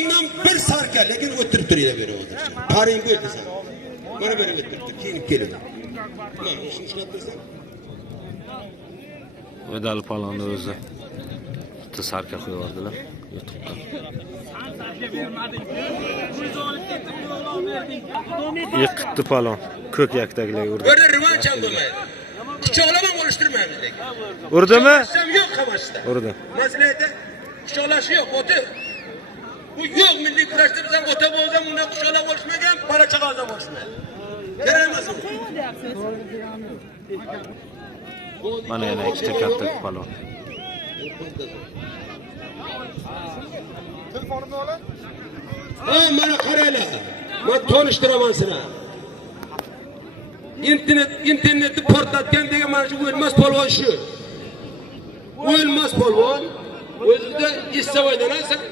Ikkalından bir sarka, lekin o'tirib turinglar beri hozir. Qarang bu yerda. Mana beri o'tiribdi, keyin keladi. Mana ishni ishlab bersan. Vedal palonni o'zi bitta sarka qo'yib yubordilar YouTube'da. Yiqitdi palon. Ko'k yakdagilar urdi. Burada revanch ham bo'lmaydi. Quchoqlab olishtirmaymiz lekin. Urdimi? Yo'q qamashda. Urdi. Masalada quchoqlashi yo'q, o'ti. Bu yo'q, milliy kurashda biz ham o'ta bo'lsam undan quchoqlab olishmagan, para chaqaldan olishmaydi. Kerak emas u. Mana yana ikkita katta palon. Telefonimni olib. Ha, mana qaranglar. Men tonishtiraman sizlar. Internetni portlatgan degan mana shu o'lmas polvon shu. O'lmas polvon o'zida Isavoydansan.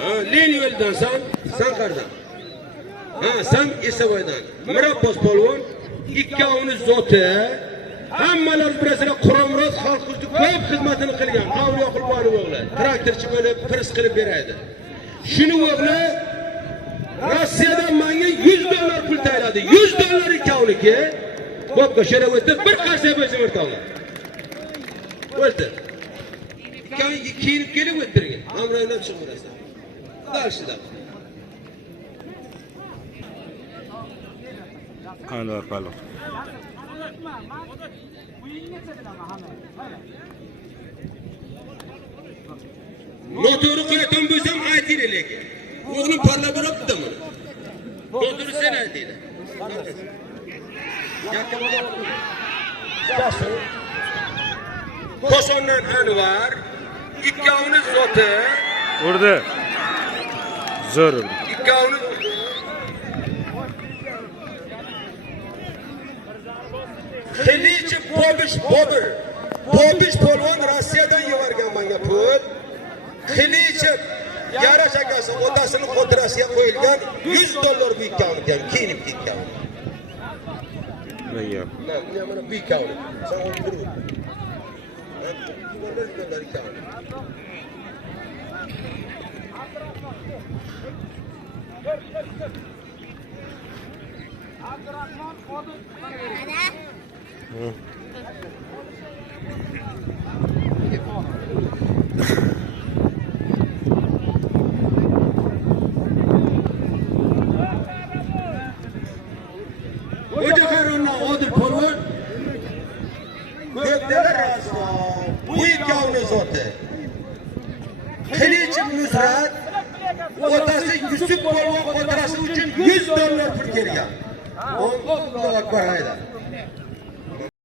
Ha, Len yo'ldansan, sen qardan. Ha, sen Isavoydan. Mirabos polvon ikkovini zoti hammalar bilasizlar Qur'onmurod xalqimizga ko'p xizmatini qilgan. Avliyo Qulbonov o'g'li, traktorchi bo'lib, pirs qilib beradi. Shuni o'g'li Rossiyadan menga $100 pul tayyorladi. $100 ikkovniki. Bo'pka, shuna o'tib bir qarsa bo'lsa o'rtoqlar. O'ldi. Ikkovniki kiyinib kelib o'tirgan. Amroylab chiqirasan. Qarshida. Anvar palon. Noto'g'ri qilayotgan bo'lsam aytinglar lekin. O'g'lim parlab beribdi buni. Noto'g'ri sen aytinglar. Kosondan Anvar ikkovini zoti Urdi. Zo'r urdi. ikkovini Xilichi Bobish polvon Rossiyadan yuborgan menga pul. Xilichi Yarash akasi otasining xotirasiga qo'yilgan $100 bu ikkovini ham kiyinib ketgan. Nega? Mana bu ikkovini. Sen o'ldirib. Abdurahmon Qodir. Hoca Harun'la Odil polvon ko'kdalar raso. Bu ikkovini zoti. Xilichi Nusrat otasi Yusuf polvon xotirasi uchun $100 pul kelgan. Allohu akbar hayda.